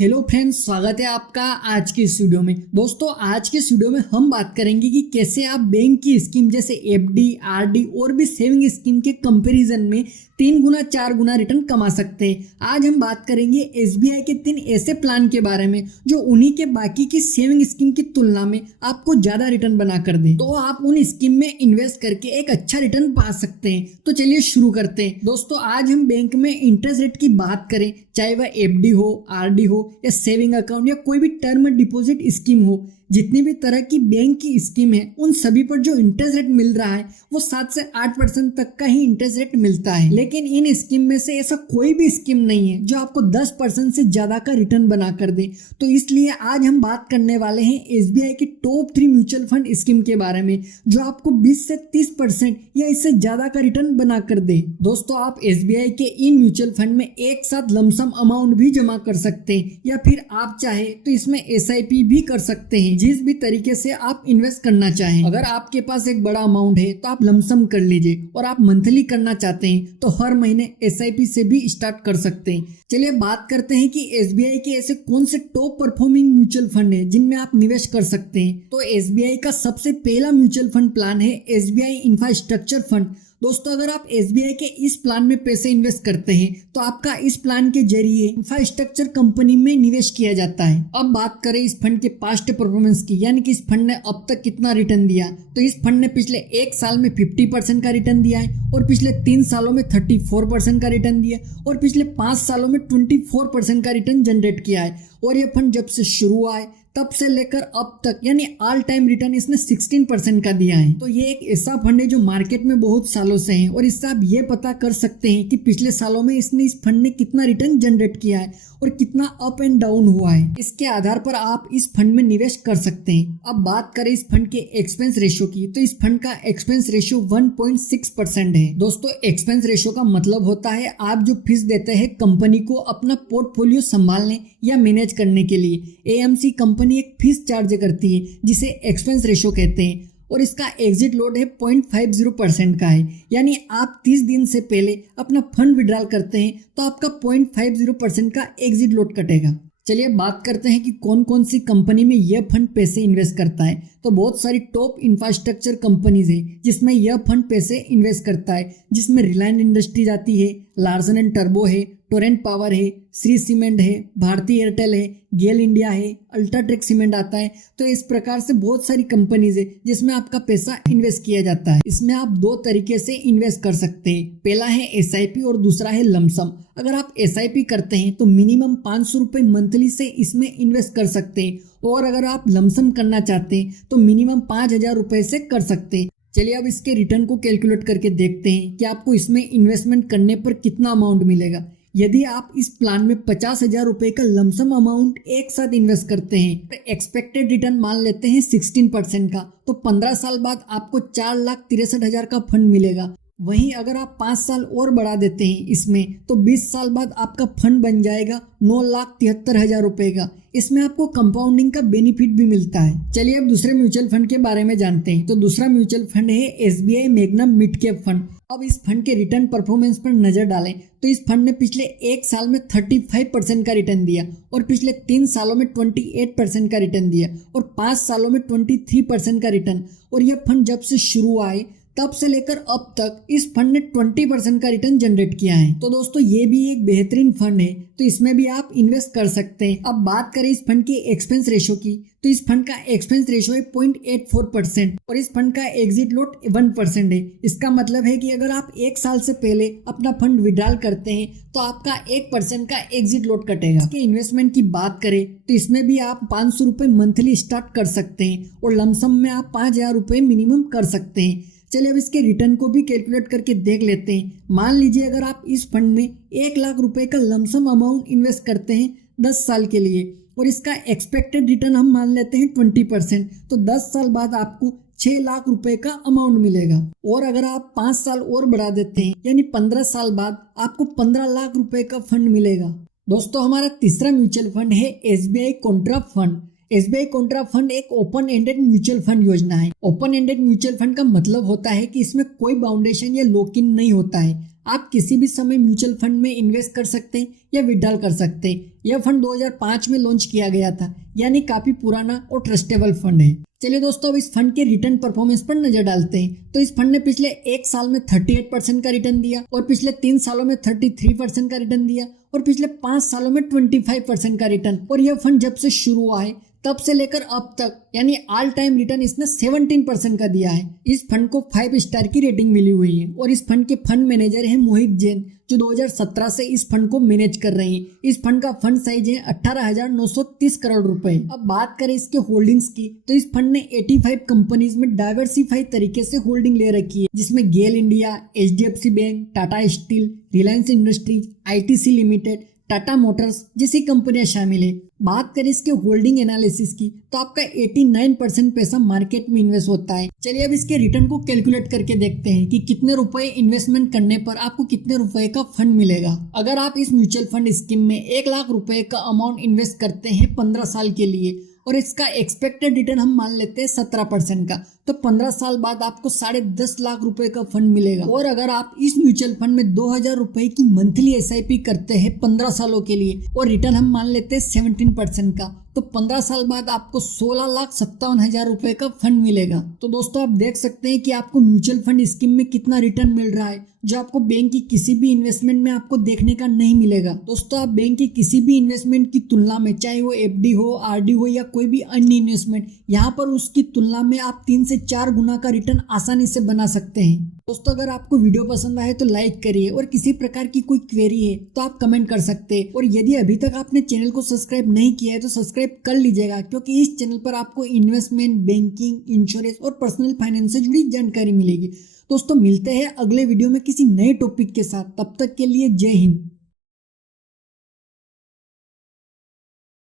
Hello friends, स्वागत है आपका आज के इस वीडियो में। दोस्तों, आज के इस वीडियो में हम बात करेंगे कि कैसे आप बैंक की स्कीम जैसे एफडी, आरडी और भी सेविंग स्कीम के कंपैरिजन में 3 गुना 4 गुना रिटर्न कमा सकते हैं। आज हम बात करेंगे एसबीआई के 3 ऐसे प्लान के बारे में जो उन्हीं के बाकी की सेविंग स्कीम की तुलना में आपको ज्यादा रिटर्न बना कर दे, तो आप उन स्कीम में इन्वेस्ट करके एक अच्छा रिटर्न पा सकते हैं। तो चलिए शुरू करते हैं। दोस्तों, आज हम बैंक में इंटरेस्ट रेट की बात करें, चाहे वह एफडी हो, आरडी हो या सेविंग अकाउंट या कोई भी टर्म डिपॉजिट स्कीम हो, जितनी भी तरह की बैंक की स्कीम है उन सभी पर जो इंटरेस्ट रेट मिल रहा है वो 7 से 8% तक का ही इंटरेस्ट रेट मिलता है। लेकिन इन स्कीम में से ऐसा कोई भी स्कीम नहीं है जो आपको 10% से ज्यादा का रिटर्न बना कर दे। तो इसलिए आज हम बात करने वाले हैं एसबीआई की टॉप 3 म्यूचुअल फंड स्कीम के बारे में जो आपको 20 से 30% या इससे ज्यादा का रिटर्न बना कर दे। दोस्तों, आप एसबीआई के इन म्यूचुअल फंड में एक साथ लमसम अमाउंट भी जमा कर सकते हैं या फिर आप चाहे तो इसमें एसआईपी भी कर सकते हैं, जिस भी तरीके से आप इन्वेस्ट करना चाहें। अगर आपके पास एक बड़ा अमाउंट है तो आप लमसम कर लीजिए, और आप मंथली करना चाहते हैं तो हर महीने एसआईपी से भी स्टार्ट कर सकते हैं। चलिए बात करते हैं कि एसबीआई के ऐसे कौन से टॉप परफॉर्मिंग म्यूचुअल फंड है जिनमें आप निवेश कर सकते हैं। तो एसबीआई का सबसे पहला म्यूचुअल फंड प्लान है एसबीआई इंफ्रास्ट्रक्चर फंड। दोस्तों, अगर आप एसबीआई के इस प्लान में पैसे इन्वेस्ट करते हैं तो आपका इस प्लान के जरिए इंफ्रास्ट्रक्चर कंपनी में निवेश किया जाता है। अब बात करें इस फंड के पास्ट परफॉर्मेंस की, यानी कि इस फंड ने अब तक कितना रिटर्न दिया, तो इस फंड ने पिछले 1 साल में 50% का रिटर्न दिया है, और पिछले 3 सालों में 34% का रिटर्न दिया, और पिछले 5 सालों में 24% का रिटर्न जनरेट किया है। और ये फंड जब से शुरू हुआ है तब से लेकर अब तक यानी ऑल टाइम रिटर्न इसने 16% का दिया है। तो ये एक ऐसा फंड है जो मार्केट में बहुत सालों से है, और इससे आप ये पता कर सकते हैं कि पिछले सालों में इस फंड ने कितना रिटर्न जनरेट किया है और कितना अप एंड डाउन हुआ है। इसके आधार पर आप इस फंड में निवेश कर सकते हैं। अब बात करें इस फंड के एक्सपेंस रेशियो की, तो इस फंड का एक्सपेंस रेशियो 1.6% है। दोस्तों, एक्सपेंस रेशियो का मतलब होता है आप जो फीस देते हैं कंपनी को अपना पोर्टफोलियो संभालने या मैनेज करने के लिए। एएमसी कंपनी एक फीस चार्ज करती है जिसे एक्सपेंस रेशियो कहते हैं, और इसका एग्जिट लोड है 0.50% का है। यानी आप 30 दिन से पहले अपना फंड विड्रॉल करते हैं तो आपका 0.50% का एग्जिट लोड कटेगा। चलिए बात करते हैं कि कौन कौन सी कंपनी में यह फंड पैसे इन्वेस्ट करता है। तो बहुत सारी टॉप इंफ्रास्ट्रक्चर कंपनीज है जिसमें यह फंड पैसे इन्वेस्ट करता है, जिसमें रिलायंस इंडस्ट्रीज आती है, लार्सन एंड टर्बो है, टोरेंट पावर है, श्री सीमेंट है, भारती एयरटेल है, गेल इंडिया है, अल्ट्राटेक सीमेंट आता है। तो इस प्रकार से बहुत सारी कंपनीज है जिसमें आपका पैसा इन्वेस्ट किया जाता है। इसमें आप 2 तरीके से इन्वेस्ट कर सकते हैं, पहला है एसआईपी और दूसरा है लमसम। अगर आप एसआईपी करते हैं तो मिनिमम 500 रुपये मंथली से इसमें इन्वेस्ट कर सकते हैं, और अगर आप लमसम करना चाहते हैं तो मिनिमम 5000 रुपये से कर सकते हैं। चलिए अब इसके रिटर्न को कैलकुलेट करके देखते हैं कि आपको इसमें इन्वेस्टमेंट करने पर कितना अमाउंट मिलेगा। यदि आप इस प्लान में 50,000 रुपए का लमसम अमाउंट एक साथ इन्वेस्ट करते हैं तो एक्सपेक्टेड रिटर्न मान लेते हैं 16% का, तो 15 साल बाद आपको 4,63,000 का फंड मिलेगा। वहीं अगर आप 5 साल और बढ़ा देते हैं इसमें तो 20 साल बाद आपका फंड बन जाएगा 9,73,000 रुपए का। इसमें आपको कंपाउंडिंग का बेनिफिट भी मिलता है। चलिए अब दूसरे म्यूचुअल फंड के बारे में जानते हैं। तो दूसरा म्यूचुअल फंड है SBI magnum mid cap fund. अब इस फंड के रिटर्न परफॉर्मेंस पर नजर डालें तो इस फंड ने पिछले 1 साल में 35% का रिटर्न दिया, और पिछले 3 सालों में 28% का रिटर्न दिया, और 5 सालों में 23% का रिटर्न। और यह फंड जब से शुरू हुआ है तब से लेकर अब तक इस फंड ने 20% का रिटर्न जनरेट किया है। तो दोस्तों, ये भी एक बेहतरीन फंड है, तो इसमें भी आप इन्वेस्ट कर सकते हैं। अब बात करें इस फंड के एक्सपेंस रेशियो की, तो इस फंड का एक्सपेंस रेशियो है 0.84%, और इस फंड का एग्जिट लोड 1% है। इसका मतलब है कि अगर आप 1 साल से पहले अपना फंड विड्रॉल करते हैं तो आपका 1% का एग्जिट लोड कटेगा। इसके इन्वेस्टमेंट की बात करें तो इसमें भी आप 500 रुपये मंथली स्टार्ट कर सकते हैं, और लमसम में आप 5,000 रुपये मिनिमम कर सकते हैं। चलिए अब इसके रिटर्न को भी कैलकुलेट करके देख लेते हैं। मान लीजिए अगर आप इस फंड में 1 लाख रुपए का लमसम अमाउंट इन्वेस्ट करते हैं 10 साल के लिए, और इसका एक्सपेक्टेड रिटर्न हम मान लेते हैं 20%, तो 10 साल बाद आपको 6 लाख रुपए का अमाउंट मिलेगा। और अगर आप 5 साल और बढ़ा देते हैं यानी 15 साल बाद आपको 15 लाख रुपए का फंड मिलेगा। दोस्तों, हमारा तीसरा म्यूचुअल फंड है SBI Contra fund. SBI Contra fund एक ओपन एंडेड म्यूचुअल फंड योजना है। ओपन एंडेड म्यूचुअल फंड का मतलब होता है कि इसमें कोई बाउंडेशन या लॉक इन नहीं होता है। आप किसी भी समय म्यूचुअल फंड में इन्वेस्ट कर सकते हैं या विड्रॉल कर सकते हैं। यह फंड 2005 में लॉन्च किया गया था, यानी काफी पुराना और ट्रस्टेबल फंड है। चलिए दोस्तों, अब इस फंड के रिटर्न परफॉर्मेंस पर नजर डालते हैं। तो इस फंड ने पिछले एक साल में 38% का रिटर्न दिया, और पिछले 3 सालों में 33% का रिटर्न दिया, और पिछले 5 सालों में 25% का रिटर्न। और यह फंड जब से शुरू हुआ है तब से लेकर अब तक यानी ऑल टाइम रिटर्न इसने 17% का दिया है। इस फंड को 5 स्टार की रेटिंग मिली हुई है, और इस फंड के फंड मैनेजर हैं मोहित जैन, जो 2017 से इस फंड को मैनेज कर रहे हैं। इस फंड का फंड साइज है 18,930 करोड़ रुपए। अब बात करें इसके होल्डिंग्स की, तो इस फंड ने 85 कंपनीज में डाइवर्सिफाइड तरीके से होल्डिंग ले रखी है, जिसमें GAIL India, HDFC bank, Tata steel, Reliance industries, ITC limited, Tata motors जैसी कंपनियां शामिल है। बात करें इसके होल्डिंग एनालिसिस की, तो आपका 89% पैसा मार्केट में इन्वेस्ट होता है। चलिए अब इसके रिटर्न को कैलकुलेट करके देखते हैं कि कितने रुपए इन्वेस्टमेंट करने पर आपको कितने रुपए का फंड मिलेगा। अगर आप इस म्यूचुअल फंड स्कीम में 1 लाख रुपए का अमाउंट इन्वेस्ट करते हैं 15 साल के लिए, और इसका एक्सपेक्टेड रिटर्न हम मान लेते हैं 17% का, तो 15 साल बाद आपको 10.5 लाख रुपए का फंड मिलेगा। और अगर आप इस म्यूचुअल फंड में 2,000 रुपए की मंथली SIP करते हैं 15 सालों के लिए, और रिटर्न हम मान लेते हैं 17% का, तो 15 साल बाद आपको 16,57,000 रुपए का फंड मिलेगा। तो दोस्तों, आप देख सकते हैं कि आपको म्यूचुअल फंड स्कीम में कितना रिटर्न मिल रहा है, जो आपको बैंक की किसी भी इन्वेस्टमेंट में आपको देखने का नहीं मिलेगा। दोस्तों, आप बैंक की किसी भी इन्वेस्टमेंट की तुलना में, चाहे वो FD हो, RD हो या कोई भी अन्य इन्वेस्टमेंट, यहाँ पर उसकी तुलना में आप 3 से 4 गुना का रिटर्न आसानी से बना सकते हैं। दोस्तों, अगर आपको वीडियो पसंद आए तो लाइक करिए, और किसी प्रकार की कोई क्वेरी है तो आप कमेंट कर सकते हैं। और यदि अभी तक आपने चैनल को सब्सक्राइब नहीं किया है तो सब्सक्राइब कर लीजिएगा, क्योंकि इस चैनल पर आपको इन्वेस्टमेंट, बैंकिंग, इंश्योरेंस और पर्सनल फाइनेंस से जुड़ी जानकारी मिलेगी। दोस्तों, मिलते हैं अगले वीडियो में किसी नए टॉपिक के साथ। तब तक के लिए जय हिंद।